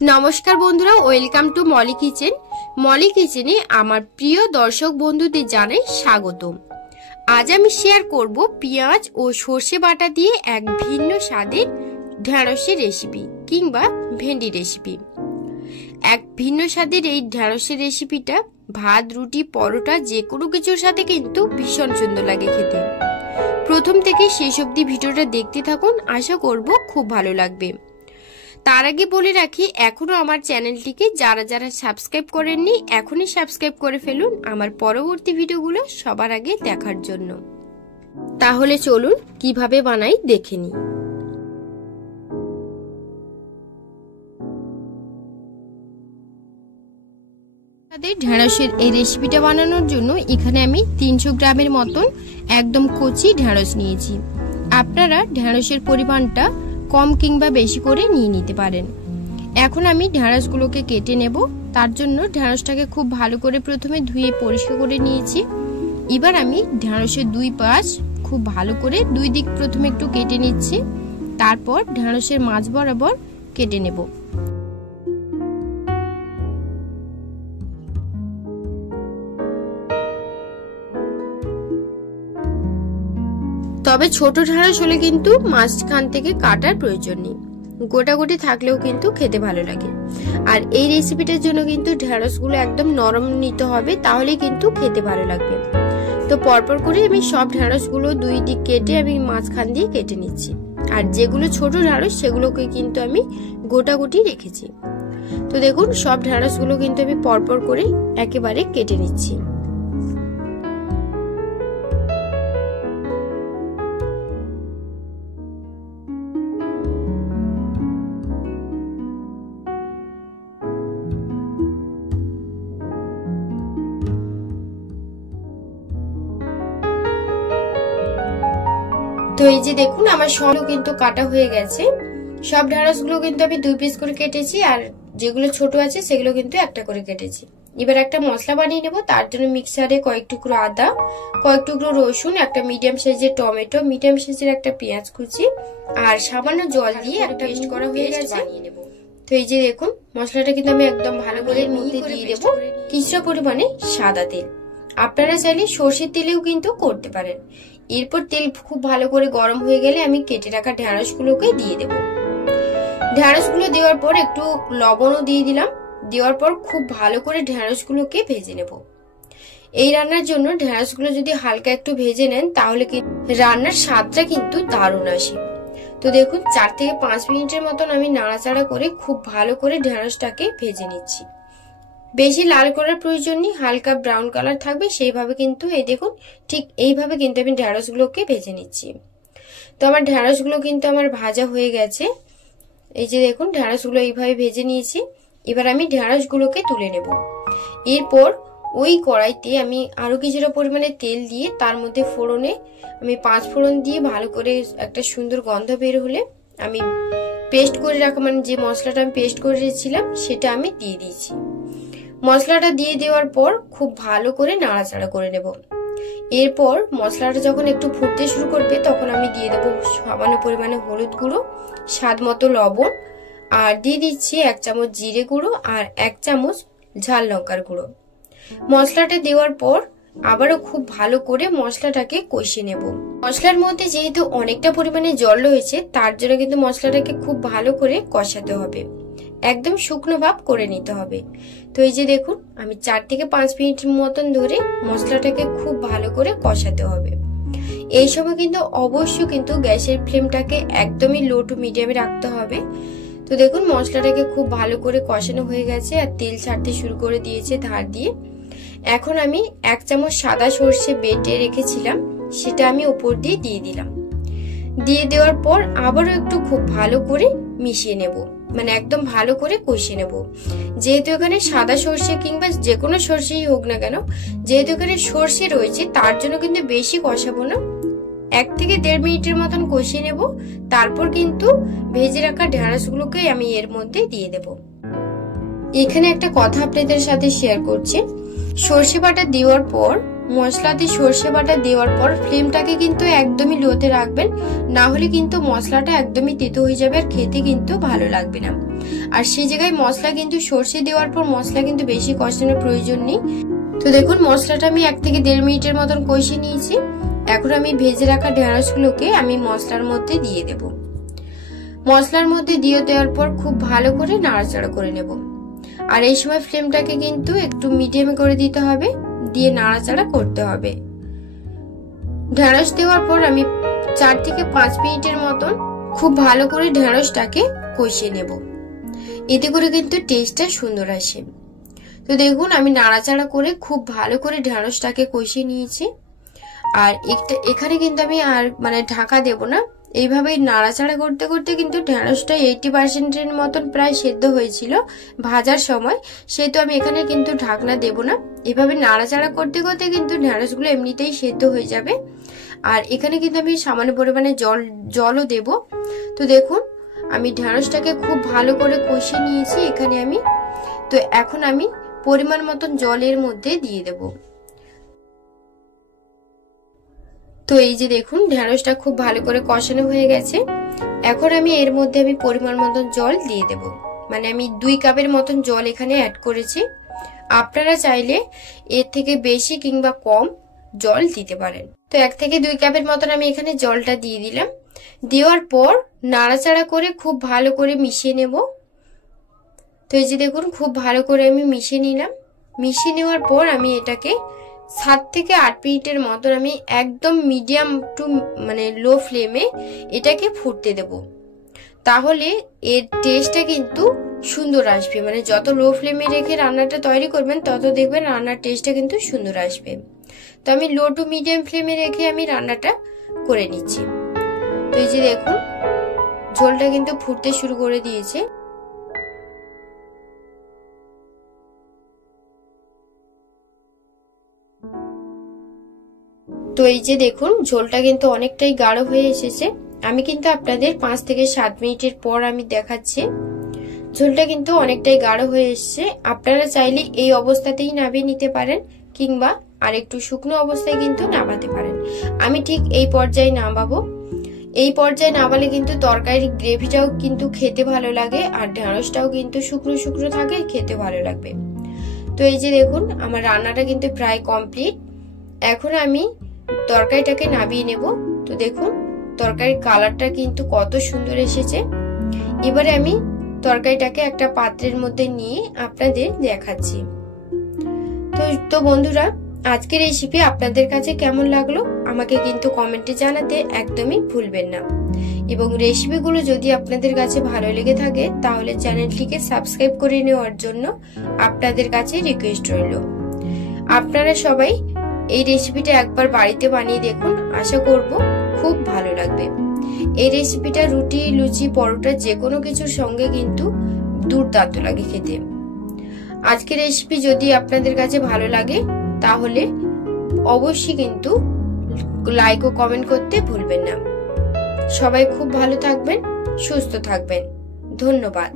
নমস্কার বন্ধুরা, welcome to Molly kitchen. Molly কিচেনে আমার প্রিয় দর্শক বন্ধুদের জানাই স্বাগতম। আজ আমি শেয়ার করব পেঁয়াজ ও সর্ষে বাটা দিয়ে এক ভিন্ন স্বাদের ঢেঁড়সের রেসিপি কিংবা ভেন্ডি রেসিপি। এক ভিন্ন স্বাদের এই ঢেঁড়সের রেসিপিটা ভাত, রুটি, পরোটা যে কোনো কিছুর সাথে কিন্তু ভীষণ সুন্দর লাগে খেতে। প্রথম থেকে শেষ অবধি ভিডিওটা দেখতে থাকুন, আশা করব খুব ভালো লাগবে। তার আগে বলে রাখি, এখনো আমার চ্যানেলটিকে যারা যারা সাবস্ক্রাইব করেননি এখনই সাবস্ক্রাইব করে ফেলুন আমার পরবর্তী ভিডিওগুলো সবার আগে দেখার জন্য। তাহলে চলুন কিভাবে বানাই দেখে নিই। ঢেঁড়সের এই রেসিপিটা বানানোর জন্য এখানে আমি 300 গ্রামের মতন একদম কচি ঢেঁড়স নিয়েছি। আপনারা ঢেঁড়সের পরিমাণটা কম কিংবা বেশি করে নিয়ে নিতে পারেন। এখন আমি ঢেঁড়সগুলোকে কেটে নেব। তার জন্য ঢেঁড়সটাকে খুব ভালো করে প্রথমে ধুয়ে পরিষ্কার করে নিয়েছি। এবার আমি ঢেঁড়সের দুই পাশ খুব ভালো করে দুই দিক প্রথমে একটু কেটে নিচ্ছি, তারপর ঢেঁড়সের মাঝ বরাবর কেটে নেব। তবে ছোট ঢেঁড়স হলে কিন্তু মাঝখান থেকে কাটার প্রয়োজন নেই, গোটাগুটি থাকলেও কিন্তু খেতে ভালো লাগে। আর এই রেসিপিটার জন্য কিন্তু ঢেঁড়সগুলো একদম নরম নিতে হবে, তাহলে কিন্তু খেতে ভালো লাগবে। তো পরপর করে আমি সব ঢেঁড়সগুলো দুই দিক কেটে আমি মাঝখান দিয়ে কেটে নিচ্ছি। আর যেগুলো ছোট ঢেঁড়স সেগুলোকে কিন্তু আমি গোটাগুটি রেখেছি। তো দেখুন সব ঢেঁড়সগুলো কিন্তু আমি পরপর করে একেবারে কেটে নিচ্ছি। তো এই যে দেখুন আমার সবগুলো কিন্তু কাটা হয়ে গেছে। সব ঢেঁড়সগুলো কিন্তু আমি দুই পিস করে কেটেছি, আর যেগুলো ছোট আছে সেগুলো কিন্তু একটা করে কেটেছি। এবার একটা মশলা বানিয়ে নেব। তার জন্য মিক্সারে কয়েক টুকরো আদা, কয়েক টুকরো রসুন, একটা মিডিয়াম সাইজের টমেটো, মিডিয়াম সাইজের একটা পেঁয়াজ কুচি আর সামান্য জল দিয়ে একটা পেস্ট করা হয়ে গেছে বানিয়ে নেব। তো এই যে দেখুন মশলাটা কিন্তু আমি একদম ভালো করে মধ্যে দিয়ে দেবো কিছুটা পরিমাণে সাদা তেল। আপনারা চাইলে সর্ষের তেলেও কিন্তু করতে পারেন। এরপর তেল খুব ভালো করে গরম হয়ে গেলে আমি কেটে রাখা ঢেঁড়সগুলোকে দিয়ে দেব। ঢেঁড়সগুলো দেওয়ার পর একটু লবণও দিয়ে দিলাম। দেওয়ার পর খুব ভালো করে ঢেঁড়সগুলোকে ভেজে নেব। এই রান্নার জন্য ঢেঁড়সগুলো যদি হালকা একটু ভেজে নেন তাহলে রান্নার স্বাদটা কিন্তু দারুণ আসে। তো দেখুন 4 থেকে 5 মিনিটের মতন আমি নাড়াচাড়া করে খুব ভালো করে ঢেঁড়সটাকে ভেজে নিচ্ছি। বেশি লাল করার প্রয়োজন নেই, হালকা ব্রাউন কালার থাকবে সেইভাবে কিন্তু এই দেখুন ঠিক এইভাবে কিন্তু আমি ঢেঁড়সগুলোকে ভেজে নিচ্ছি। তো আমার ঢেঁড়সগুলো কিন্তু আমার ভাজা হয়ে গেছে। এই যে দেখুন ঢেঁড়সগুলো এইভাবে ভেজে নিয়েছি। এবার আমি ঢেঁড়সগুলোকে তুলে নেব। এরপর ওই কড়াইতে আমি আরো কিছুটা পরিমাণে তেল দিয়ে তার মধ্যে ফোড়নে আমি 5 ফোড়ন দিয়ে ভালো করে একটা সুন্দর গন্ধ বের হলে আমি পেস্ট করে রাখা মানে যে মশলাটা আমি পেস্ট করে রেখেছিলাম সেটা আমি দিয়ে দিয়েছি। মশলাটা দিয়ে দেওয়ার পর খুব ভালো করে নাড়াচাড়া করে নেব। এরপর মশলাটা যখন একটু ফুটতে শুরু করবে তখন আমি দিয়ে দেবো সামান্য পরিমাণে হলুদ গুঁড়ো, স্বাদ মতো লবণ, আর দিয়ে দিচ্ছি 1 চামচ জিরে গুঁড়ো আর 1 চামচ ঝাল লঙ্কার গুঁড়ো। মশলাটা দেওয়ার পর আবারও খুব ভালো করে মশলাটাকে কষিয়ে নেব। মশলার মধ্যে যেহেতু অনেকটা পরিমাণে জল রয়েছে তার জন্য কিন্তু মশলাটাকে খুব ভালো করে কষাতে হবে, একদম শুকনো ভাব করে নিতে হবে। তো এই যে দেখুন আমি 4 থেকে 5 মিনিট মতন ধরে মশলাটাকে খুব ভালো করে কষাতে হবে। এই সময় কিন্তু অবশ্যই কিন্তু গ্যাসের ফ্লেমটাকে একদমই লো টু মিডিয়ামে রাখতে হবে। তো দেখুন মশলাটাকে খুব ভালো করে কষানো হয়ে গেছে আর তেল ছাড়তে শুরু করে দিয়েছে ধার দিয়ে। এখন আমি 1 চামচ সাদা সর্ষে বেটে রেখেছিলাম সেটা আমি উপর দিয়ে দিয়ে দিলাম। দিয়ে দেওয়ার পর আবারও একটু খুব ভালো করে মিশিয়ে নেব, মানে একদম ভালো করে কষিয়ে নেব। যেহেতু এখানে সাদা সর্ষে কিংবা যে কোনো সর্ষেই হোক না কেন, যেহেতু এখানে সর্ষে রয়েছে তার জন্য কিন্তু বেশি কষাবো না, 1 থেকে 1.5 মিনিটের মতন কষিয়ে নেব। তারপর কিন্তু ভেজে রাখা ঢেঁড়সগুলোকে আমি এর মধ্যে দিয়ে দেব। এখানে একটা কথা আপনাদের সাথে শেয়ার করছি, সর্ষে বাটা দেওয়ার পর মশলাতে সর্ষে বাটা দেওয়ার পর ফ্লেমটাকে কিন্তু একদমই লোতে রাখবেন, না হলে কিন্তু মশলাটা একদমই তেতো হয়ে যাবে আর খেতে কিন্তু ভালো লাগবে না। আর সেই জায়গায় মশলা কিন্তু সর্ষে দেওয়ার পর মশলা কিন্তু বেশি কষানোর প্রয়োজন নেই। তো দেখুন মশলাটা আমি 1 থেকে 1.5 মিনিটের মতন কষিয়ে নিয়েছি। এখন আমি ভেজে রাখা ঢেঁড়সগুলোকে আমি মশলার মধ্যে দিয়ে দেব। মশলার মধ্যে দিয়ে দেওয়ার পর খুব ভালো করে নাড়াচাড়া করে নেব। আর এই সময় ফ্লেমটাকে কিন্তু একটু মিডিয়ামে করে দিতে হবে, দিয়ে নাড়াচাড়া করতে হবে। ঢেঁড়স দেওয়ার পর আমি 4 থেকে 5 মিনিটের মতন খুব ভালো করে ঢেঁড়সটাকে কষিয়ে নেব, এতে করে কিন্তু টেস্টটা সুন্দর আসে। তো দেখুন আমি নাড়াচাড়া করে খুব ভালো করে ঢেঁড়সটাকে কষিয়ে নিয়েছি। আর এখানে কিন্তু আমি আর ঢাকা দেব না, এইভাবেই নাড়াচাড়া করতে করতে কিন্তু ঢেঁড়সটা 80% মতন প্রায় সেদ্ধ হয়েছিল ভাজার সময়, সেহেতু আমি এখানে কিন্তু ঢাকনা দেব না। এভাবে নাড়াচাড়া করতে করতে কিন্তু ঢেঁড়সগুলো এমনিতেই সেদ্ধ হয়ে যাবে। আর এখানে কিন্তু আমি সামান্য পরিমাণে জলও দেব। তো দেখুন আমি ঢেঁড়সটাকে খুব ভালো করে কষিয়ে নিয়েছি এখানে আমি। তো এখন আমি পরিমাণ মতন জলের মধ্যে দিয়ে দেব। তো এই যে দেখুন ঢেঁড়সটা খুব ভালো করে কষানো হয়ে গেছে। এখন আমি এর মধ্যে আমি পরিমাণ মতন জল দিয়ে দেব, আমি 2 কাপের মতন জল এখানে অ্যাড করেছি। আপনারা চাইলে এর থেকে বেশি কিংবা কম জল দিতে পারেন। তো 1 থেকে 2 কাপের মতন আমি এখানে জলটা দিয়ে দিলাম। দেওয়ার পর নাড়াচাড়া করে খুব ভালো করে মিশিয়ে নেব। তো এই যে দেখুন খুব ভালো করে আমি মিশিয়ে নিলাম। মিশিয়ে নেওয়ার পর আমি এটাকে 7 থেকে 8 মিনিটের মতন আমি একদম মিডিয়াম টু লো ফ্লেমে এটাকে ফুটতে দেব। তাহলে এর টেস্টটা কিন্তু সুন্দর আসবে। যত লো ফ্লেমে রেখে রান্নাটা তৈরি করবেন তত দেখবেন রান্নার টেস্টটা কিন্তু সুন্দর আসবে। তো আমি লো টু মিডিয়াম ফ্লেমে রেখে আমি রান্নাটা করে নিচ্ছি। তো এই যে দেখুন ঝোলটা কিন্তু ফুটতে শুরু করে দিয়েছে। তো এই যে দেখুন ঝোলটা কিন্তু অনেকটাই গাঢ় হয়ে এসেছে। আমি কিন্তু আপনাদের 5 থেকে 7 মিনিটের পর আমি দেখাচ্ছি। ঝোলটা কিন্তু অনেকটাই গাঢ় হয়ে এসেছে। আপনারা চাইলে এই অবস্থাতেই নামিয়ে নিতে পারেন কিংবা আর একটু শুকনো অবস্থায় কিন্তু নামাতে পারেন। আমি ঠিক এই পর্যায়ে নামাবো। এই পর্যায়ে নামালে কিন্তু তরকারির গ্রেভিটাও কিন্তু খেতে ভালো লাগে আর ঢেঁড়সটাও কিন্তু শুকনো শুকনো থাকে, খেতে ভালো লাগবে। তো এই যে দেখুন আমার রান্নাটা কিন্তু প্রায় কমপ্লিট। এখন আমি তরকারিটাকে নামিয়ে নেব। তো দেখুন তরকারির কালারটা কিন্তু কত সুন্দর এসেছে। এবারে আমি তরকারিটাকে একটা পাত্রের মধ্যে নিয়ে আপনাদের দেখাচ্ছি। তো বন্ধুরা আজকের রেসিপি আপনাদের কাছে কেমন লাগলো আমাকে কিন্তু কমেন্টে জানাতে একদমই ভুলবেন না। এবং রেসিপিগুলো যদি আপনাদের কাছে ভালো লেগে থাকে তাহলে চ্যানেলটিকে সাবস্ক্রাইব করে নেওয়ার জন্য আপনাদের কাছে রিকোয়েস্ট রইল। আপনারা সবাই এই রেসিপিটা একবার বাড়িতে বানিয়ে দেখুন, আশা করব খুব ভালো লাগবে। এই রেসিপিটা রুটি, লুচি, পরোটা যে কোনো কিছুর সঙ্গে কিন্তু দুর্দান্ত লাগে খেতে। আজকের রেসিপি যদি আপনাদের কাছে ভালো লাগে তাহলে অবশ্যই কিন্তু লাইক ও কমেন্ট করতে ভুলবেন না। সবাই খুব ভালো থাকবেন, সুস্থ থাকবেন। ধন্যবাদ।